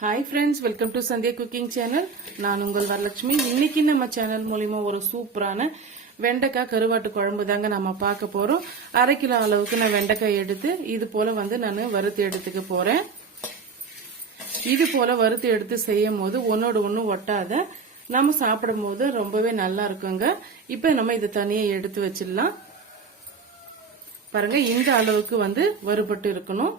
Hi friends welcome to Sandhya cooking channel நான் உங்கள் வரலட்சுமி. இன்னைக்கு நம்ம சேனல் மூலிமா ஒரு சூப்பரான வெண்டைக்காய் கருவாட்டு குழம்பு தாங்க நம்ம பார்க்க போகிறோம் அரை கிலோ அளவுக்கு நான் வெண்டைக்காய் எடுத்து இது போல வந்து நான் வறுத்து எடுத்துக்க போகிறேன் இது போல வறுத்து எடுத்து செய்யும் போது ஒன்னோட ஒன்று ஒட்டாத நம்ம சாப்பிடும் போது ரொம்பவே நல்லா இருக்குங்க. இப்போ நம்ம இதை தனியாக எடுத்து வச்சிடலாம். பாருங்க இந்த அளவுக்கு வந்து வறுபட்டு இருக்கணும்.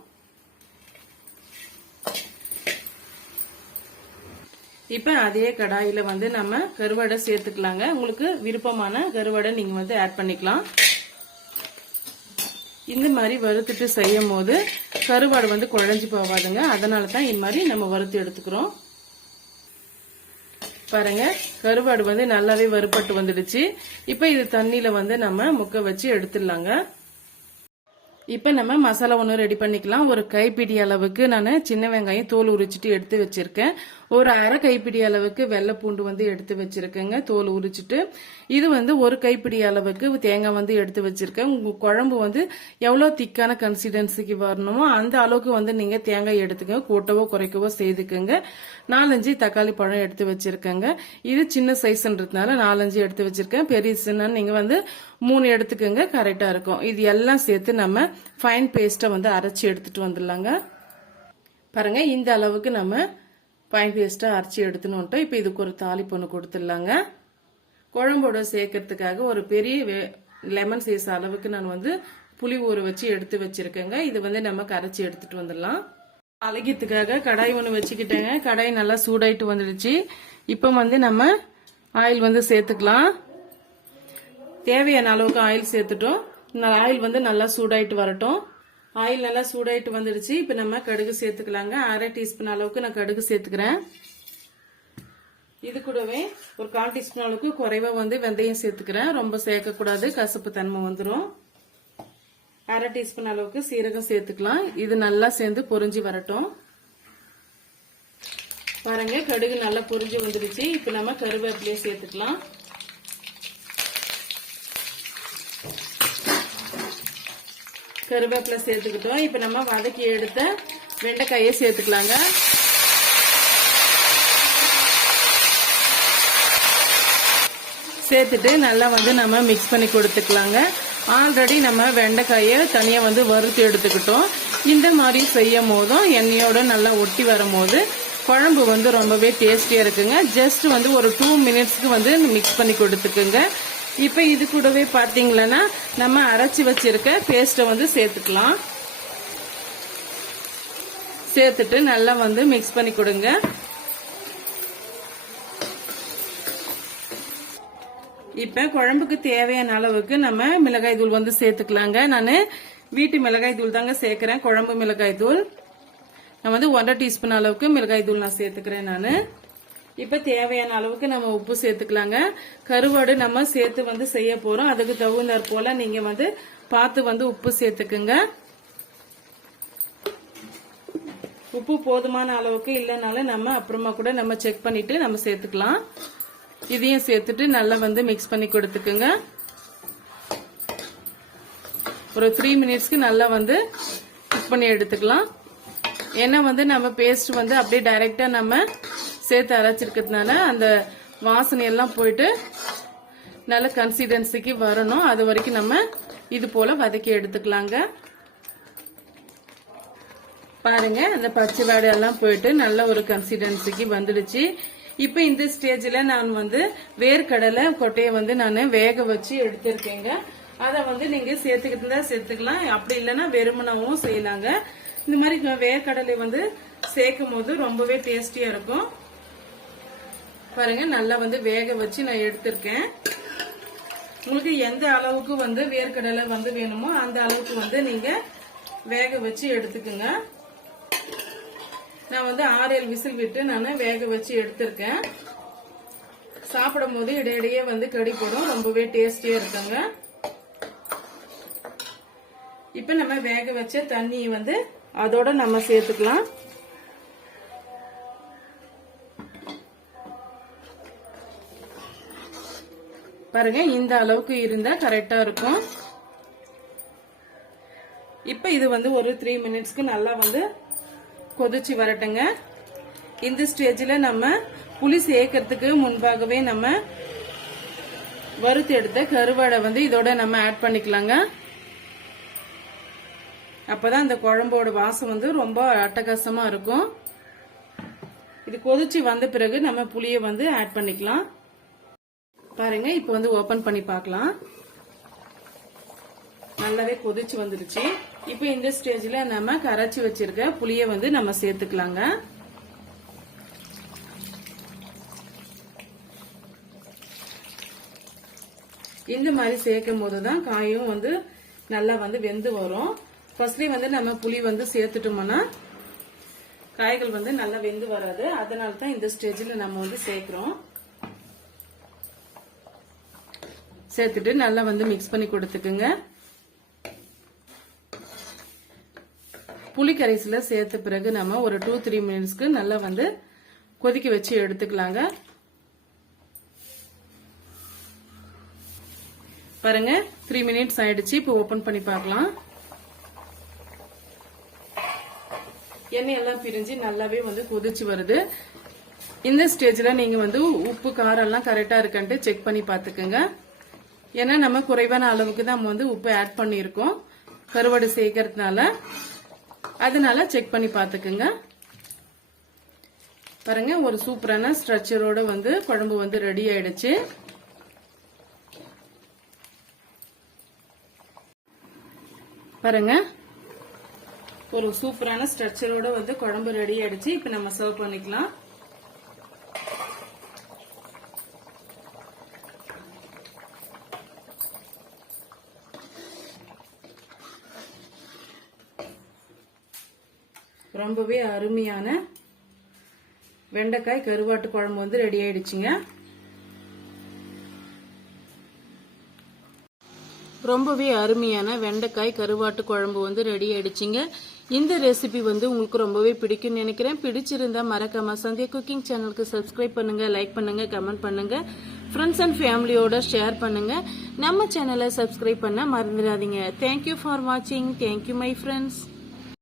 இப்ப அதே கடாயில வந்து நம்ம கருவாடை சேர்த்துக்கலாங்க. உங்களுக்கு விருப்பமான கருவாடை நீங்க வந்து ஆட் பண்ணிக்கலாம். இந்த மாதிரி வறுத்துட்டு செய்யும் போது கருவாடு வந்து குழஞ்சி போகாதுங்க. அதனால தான் இந்த மாதிரி நம்ம வறுத்து எடுத்துக்கிறோம். பாருங்க கருவாடு வந்து நல்லாவே வறுபட்டு வந்துடுச்சு. இப்ப இது தண்ணியில வந்து நம்ம முக்க வச்சு எடுத்துடலாங்க. இப்போ நம்ம மசாலா ஒன்று ரெடி பண்ணிக்கலாம். ஒரு கைப்பிடி அளவுக்கு நான் சின்ன வெங்காயம் தோல் உரிச்சிட்டு எடுத்து வச்சிருக்கேன். ஒரு அரை கைப்பிடி அளவுக்கு வெள்ளை பூண்டு வந்து எடுத்து வச்சிருக்கேங்க. தோல் உரிச்சிட்டு. இது வந்து ஒரு கைப்பிடி அளவுக்கு தேங்காய் வந்து எடுத்து வச்சிருக்கேன். உங்க குழம்பு வந்து எவ்வளோ திக்கான கன்சிஸ்டன்சிக்கு வரணுமோ அந்த அளவுக்கு வந்து நீங்க தேங்காய் எடுத்துக்கங்க. கூட்டவோ குறைக்கவோ செய்துக்குங்க. நாலஞ்சு தக்காளி பழம் எடுத்து வச்சிருக்கேங்க. இது சின்ன சைஸ்ன்றதுனால நாலஞ்சு எடுத்து வச்சிருக்கேன். பெரியசுன்னு நீங்க வந்து மூணு எடுத்துக்கோங்க. கரெக்டா இருக்கும். இது எல்லாம் சேர்த்து நம்ம ஃபைன் பேஸ்ட்டை வந்து அரைச்சி எடுத்துட்டு வந்துடலாங்க. பாருங்க இந்த அளவுக்கு நம்ம ஃபைன் பேஸ்ட்டை அரைச்சி எடுத்துன்னு இப்போ இதுக்கு ஒரு தாளிப்பு ஒன்று கொடுத்துடலாங்க. குழம்போட சேர்க்கறதுக்காக ஒரு பெரிய லெமன் சைஸ் அளவுக்கு நான் வந்து புளி ஊற வச்சு எடுத்து வச்சிருக்கேங்க. இது வந்து நம்ம கரைச்சி எடுத்துட்டு வந்துடலாம். அழகிறதுக்காக கடாய் ஒன்று வச்சுக்கிட்டேங்க. கடாய் நல்லா சூடாயிட்டு வந்துடுச்சு. இப்போ வந்து நம்ம ஆயில் வந்து சேர்த்துக்கலாம். தேவையான அளவுக்கு ஆயில் சேர்த்துட்டோம். ஆயில் வந்து நல்லா சூடாயிட்டு வரட்டும். ஆயில் நல்லா சூடாயிட்டு வந்துடுச்சு. இப்போ நம்ம கடுகு சேர்த்துக்கலாங்க. அரை டீஸ்பூன் அளவுக்கு நான் கடுகு சேர்த்துக்கிறேன். இது கூடவே ஒரு கால் டீஸ்பூன் அளவுக்கு குறைவா வந்து வெந்தயம் சேர்த்துக்கிறேன். ரொம்ப சேர்க்கக்கூடாது. கசப்பு தன்மை வந்துடும் அரை டீஸ்பூன் அளவுக்கு சீரகம் சேர்த்துக்கலாம். இது நல்லா சேர்ந்து பொரிஞ்சு வரட்டும். பாருங்க கடுகு நல்லா பொரிஞ்சு வந்துடுச்சு. இப்போ நம்ம கருவேப்பிலையை சேர்த்துக்கலாம். கருவேப்பிலை சேர்த்துக்கிட்டோம். இப்போ நம்ம வதக்கி எடுத்த வெண்டைக்காயை சேர்த்துக்கலாங்க. சேர்த்துட்டு நல்லா வந்து நம்ம மிக்ஸ் பண்ணி கொடுத்துக்கலாங்க. ஆல்ரெடி நம்ம வெண்டைக்காயை தனியாக வந்து வறுத்து எடுத்துக்கிட்டோம். இந்த மாதிரி செய்யும் போதும் எண்ணெயோட நல்லா ஒட்டி வரும்போது குழம்பு வந்து ரொம்பவே டேஸ்டியாக இருக்குங்க. ஜஸ்ட் வந்து ஒரு டூ மினிட்ஸ்க்கு வந்து மிக்ஸ் பண்ணி கொடுத்துக்குங்க. இப்போ இது கூடவே பார்த்தீங்களன்னா நம்ம அரைச்சி வச்சிருக்க பேஸ்ட்டை வந்து சேர்த்துக்கலாம். சேர்த்துட்டு நல்லா வந்து மிக்ஸ் பண்ணி கொடுங்க. இப்போ குழம்புக்கு தேவையான அளவுக்கு நம்ம மிளகாய் தூள் வந்து சேர்த்துக்கலாங்க. நான் வீட்டு மிளகாய் தூள் தாங்க சேர்க்கிறேன். குழம்பு மிளகாய் தூள். நான் வந்து ஒன்றரை டீஸ்பூன் அளவுக்கு மிளகாய் தூள் நான் சேர்த்துக்கிறேன் நான். இப்ப தேவையான அளவுக்கு நம்ம உப்பு சேர்த்துக்கலாங்க. கருவாடு நம்ம சேர்த்து வந்து செய்ய போறோம். அதுக்கு தகுந்தாற் போல நீங்க வந்து பார்த்து வந்து உப்பு சேர்த்துக்குங்க. உப்பு போதுமான அளவுக்கு இல்லைனாலும் நம்ம அப்புறமா கூட நம்ம செக் பண்ணிட்டு நம்ம சேர்த்துக்கலாம். இதையும் சேர்த்துட்டு நல்லா வந்து மிக்ஸ் பண்ணி கொடுத்துக்குங்க. ஒரு த்ரீ மினிட்ஸ்க்கு நல்லா வந்து குக் பண்ணி எடுத்துக்கலாம். ஏன்னா வந்து நம்ம பேஸ்ட் வந்து அப்படியே டைரக்டா நம்ம சேர்த்து அரைச்சிருக்கிறதுனால அந்த வாசனையெல்லாம் போயிட்டு நல்ல கன்சிஸ்டன்சிக்கு வரணும். அது வரைக்கும் நம்ம இது போல வதக்கி எடுத்துக்கலாங்க. பாருங்க அந்த பச்சை வாடை எல்லாம் போயிட்டு நல்ல ஒரு கன்சிஸ்டன்சிக்கு வந்துடுச்சு. இப்போ இந்த ஸ்டேஜ்ல நான் வந்து வேர்க்கடலை கொட்டையை வந்து நான் வேக வச்சு எடுத்திருக்கேங்க. அதை வந்து நீங்க சேர்த்துக்கிட்டு இருந்தா சேர்த்துக்கலாம். அப்படி இல்லைன்னா வெறுமனவும் செய்யலாங்க. இந்த மாதிரி வேர்க்கடலை வந்து சேர்க்கும் போது ரொம்பவே டேஸ்டியா இருக்கும். பாருங்க நல்லா வந்து வேக வச்சு நான் எடுத்திருக்கேன். உங்களுக்கு எந்த அளவுக்கு வந்து வேர்க்கடலை வந்து வேணுமோ அந்த அளவுக்கு வந்து நீங்க வேக வச்சு எடுத்துக்குங்க. நான் வந்து ஆறு ஏழு விசில் விட்டு நான் வேக வச்சு எடுத்திருக்கேன். சாப்பிடும் போது இடையிடையே வந்து கடிப்படும் ரொம்பவே டேஸ்டியா இருக்குங்க. இப்ப நம்ம வேக வச்ச தண்ணியை வந்து அதோட நம்ம சேர்த்துக்கலாம். பாருங்க இந்த அளவுக்கு இருந்தா கரெக்டா இருக்கும். இப்ப இது வந்து ஒரு த்ரீ மினிட்ஸ்க்கு நல்லா வந்து கொதிச்சு வரட்டுங்க. இந்த ஸ்டேஜில் நம்ம புளி சேர்க்கறதுக்கு முன்பாகவே நம்ம வறுத்து எடுத்த கருவாடை வந்து இதோட நம்ம ஆட் பண்ணிக்கலாங்க. அப்பதான் அந்த குழம்போட வாசம் வந்து ரொம்ப அட்டகாசமா இருக்கும். இது கொதிச்சு வந்த பிறகு நம்ம புளியை வந்து ஆட் பண்ணிக்கலாம். பாருங்க இப்போ வந்து ஓபன் பண்ணி பார்க்கலாம். நல்லாவே கொதிச்சு வந்துருச்சு இப்போ இந்த ஸ்டேஜ்ல நம்ம கரைச்சி வச்சிருக்க புளிய வந்து நம்ம சேர்த்துக்கலாங்க. இந்த மாதிரி சேர்க்கும் போது தான் காயும் வந்து நல்லா வந்து வெந்து வரும். ஃபர்ஸ்ட்லேயே வந்து நம்ம புளி வந்து சேர்த்துட்டோம்னா காய்கள் வந்து நல்லா வெந்து வராது. அதனால தான் இந்த ஸ்டேஜில் நம்ம வந்து சேர்க்கிறோம். சேர்த்துட்டு நல்லா வந்து மிக்ஸ் பண்ணி கொடுத்துக்குங்க. புளி கரைசல சேர்த்த பிறகு நம்ம ஒரு டூ த்ரீ மினிட்ஸ்க்கு நல்லா வந்து கொதிக்க வச்சு எடுத்துக்கலாங்க. பாருங்க த்ரீ மினிட்ஸ் ஆயிடுச்சு. இப்போ ஓபன் பண்ணி பார்க்கலாம். எண்ணெய் எல்லாம் பிரிஞ்சு நல்லாவே வந்து கொதிச்சு வருது. இந்த ஸ்டேஜ்ல நீங்க வந்து உப்பு காரம் எல்லாம் கரெக்டா இருக்கான்ட்டு செக் பண்ணி பாத்துக்கோங்க ஏன்னா நம்ம குறைவான அளவுக்கு தான் நம்ம வந்து உப்பு ஆட் பண்ணியிருக்கோம். கருவாடு சேர்க்கறதுனால அதனால செக் பண்ணி பார்த்துக்குங்க. பாருங்க ஒரு சூப்பரான ஸ்ட்ரக்சரோட வந்து குழம்பு வந்து ரெடி ஆயிடுச்சு. பாருங்க ஒரு சூப்பரான ஸ்ட்ரக்சரோட வந்து குழம்பு ரெடி ஆயிடுச்சு. இப்ப நம்ம சர்வ் பண்ணிக்கலாம். ரொம்பவே அருமையான வெண்டைக்காய் கருவாட்டு குழம்பு வந்து ரெடி ஆயிடுச்சுங்க. ரொம்பவே அருமையான வெண்டைக்காய் கருவாட்டு குழம்பு வந்து ரெடி ஆயிடுச்சுங்க. இந்த ரெசிபி வந்து உங்களுக்கு ரொம்பவே பிடிக்கும்னு நினைக்கிறேன். பிடிச்சிருந்தா மறக்காம சந்தியா குக்கிங் சேனலுக்கு சப்ஸ்கிரைப் பண்ணுங்க லைக் பண்ணுங்க கமெண்ட் பண்ணுங்க. ஃப்ரெண்ட்ஸ் அண்ட் ஃபேமிலியோட ஷேர் பண்ணுங்க. நம்ம சேனலை சப்ஸ்கிரைப் பண்ண மறந்துடாதீங்க. தேங்க்யூ ஃபார் வாட்சிங் தேங்க்யூ மை ஃப்ரெண்ட்ஸ்